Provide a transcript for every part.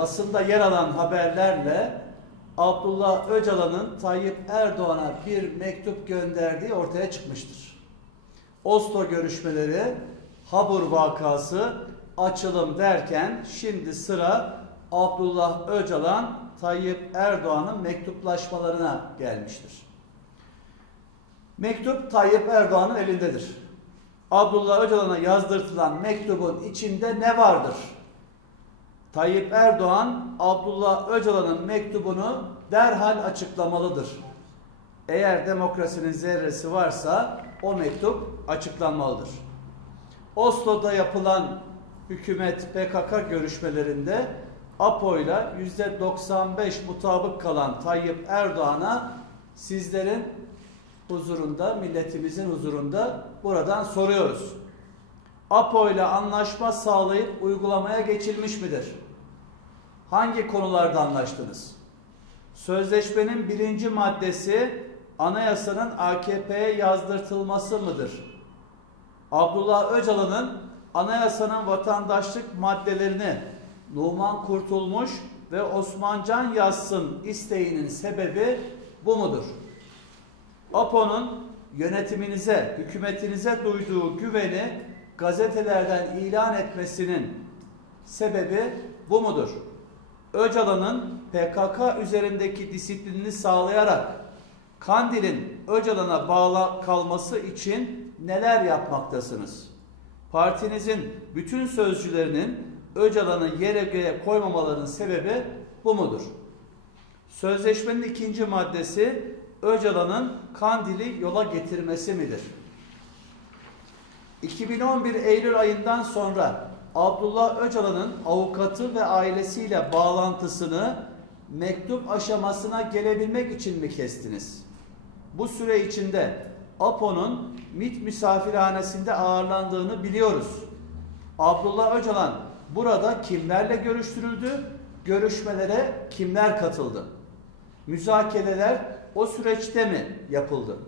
basında yer alan haberlerle Abdullah Öcalan'ın Tayyip Erdoğan'a bir mektup gönderdiği ortaya çıkmıştır. Oslo görüşmeleri, Habur vakası, açılım derken şimdi sıra Abdullah Öcalan, Tayyip Erdoğan'ın mektuplaşmalarına gelmiştir. Mektup Tayyip Erdoğan'ın elindedir. Abdullah Öcalan'a yazdırtılan mektubun içinde ne vardır? Tayyip Erdoğan, Abdullah Öcalan'ın mektubunu derhal açıklamalıdır. Eğer demokrasinin zerresi varsa o mektup açıklanmalıdır. Oslo'da yapılan hükümet PKK görüşmelerinde APO ile %95 mutabık kalan Tayyip Erdoğan'a sizlerin huzurunda, milletimizin huzurunda buradan soruyoruz. APO ile anlaşma sağlayıp uygulamaya geçilmiş midir? Hangi konularda anlaştınız? Sözleşmenin birinci maddesi anayasanın AKP'ye yazdırtılması mıdır? Abdullah Öcalan'ın anayasanın vatandaşlık maddelerini Numan Kurtulmuş ve Osman Can yazsın isteğinin sebebi bu mudur? APO'nun yönetiminize, hükümetinize duyduğu güveni gazetelerden ilan etmesinin sebebi bu mudur? Öcalan'ın PKK üzerindeki disiplinini sağlayarak Kandil'in Öcalan'a bağlı kalması için neler yapmaktasınız? Partinizin bütün sözcülerinin Öcalan'ı yere göğe koymamalarının sebebi bu mudur? Sözleşmenin ikinci maddesi Öcalan'ın Kandil'i yola getirmesi midir? 2011 Eylül ayından sonra Abdullah Öcalan'ın avukatı ve ailesiyle bağlantısını mektup aşamasına gelebilmek için mi kestiniz? Bu süre içinde APO'nun MİT misafirhanesinde ağırlandığını biliyoruz. Abdullah Öcalan burada kimlerle görüştürüldü? Görüşmelere kimler katıldı? Müzakereler o süreçte mi yapıldı?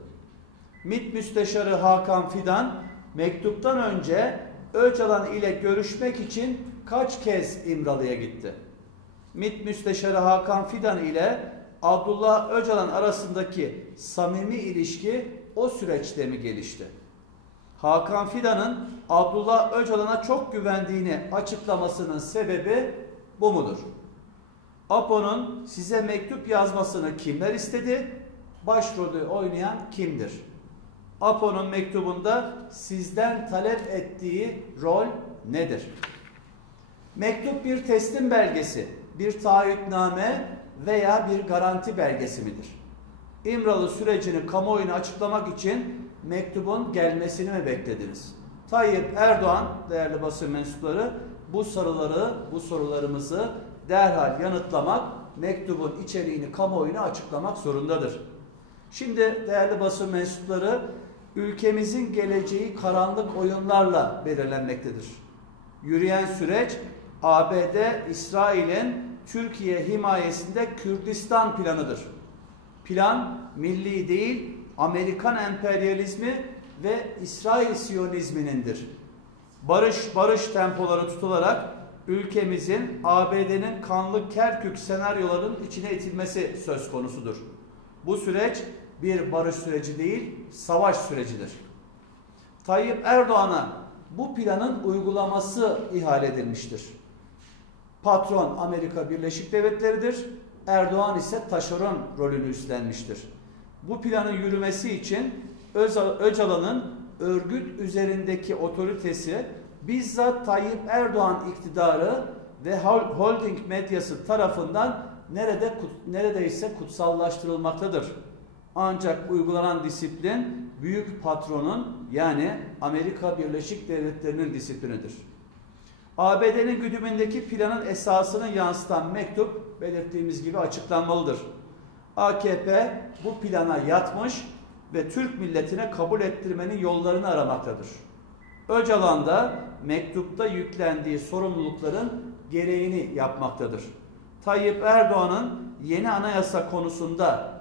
MİT Müsteşarı Hakan Fidan mektuptan önce Öcalan ile görüşmek için kaç kez İmralı'ya gitti? MİT Müsteşarı Hakan Fidan ile Abdullah Öcalan arasındaki samimi ilişki o süreçte mi gelişti? Hakan Fidan'ın Abdullah Öcalan'a çok güvendiğini açıklamasının sebebi bu mudur? APO'nun size mektup yazmasını kimler istedi? Başrolü oynayan kimdir? APO'nun mektubunda sizden talep ettiği rol nedir? Mektup bir teslim belgesi, bir taahhütname veya bir garanti belgesi midir? İmralı sürecini kamuoyuna açıklamak için mektubun gelmesini mi beklediniz? Tayyip Erdoğan değerli basın mensupları bu soruları, bu sorularımızı derhal yanıtlamak, mektubun içeriğini kamuoyuna açıklamak zorundadır. Şimdi değerli basın mensupları ülkemizin geleceği karanlık oyunlarla belirlenmektedir. Yürüyen süreç ABD, İsrail'in Türkiye himayesinde Kürdistan planıdır. Plan milli değil, Amerikan emperyalizmi ve İsrail Siyonizminindir. Barış barış tempoları tutularak ülkemizin ABD'nin kanlı Kerkük senaryolarının içine itilmesi söz konusudur. Bu süreç bir barış süreci değil, savaş sürecidir. Tayyip Erdoğan'a bu planın uygulaması ihale edilmiştir. Patron Amerika Birleşik Devletleri'dir. Erdoğan ise taşeron rolünü üstlenmiştir. Bu planın yürümesi için Öcalan'ın örgüt üzerindeki otoritesi bizzat Tayyip Erdoğan iktidarı ve holding medyası tarafından nerede neredeyse kutsallaştırılmaktadır. Ancak uygulanan disiplin büyük patronun yani Amerika Birleşik Devletleri'nin disiplinidir. ABD'nin güdümündeki planın esasını yansıtan mektup belirttiğimiz gibi açıklanmalıdır. AKP bu plana yatmış ve Türk milletine kabul ettirmenin yollarını aramaktadır. Öcalan da mektupta yüklendiği sorumlulukların gereğini yapmaktadır. Tayyip Erdoğan'ın yeni anayasa konusunda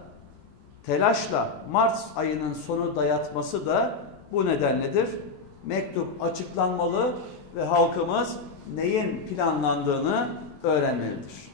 telaşla Mart ayının sonu dayatması da bu nedenledir. Mektup açıklanmalı ve halkımız neyin planlandığını öğrenmelidir.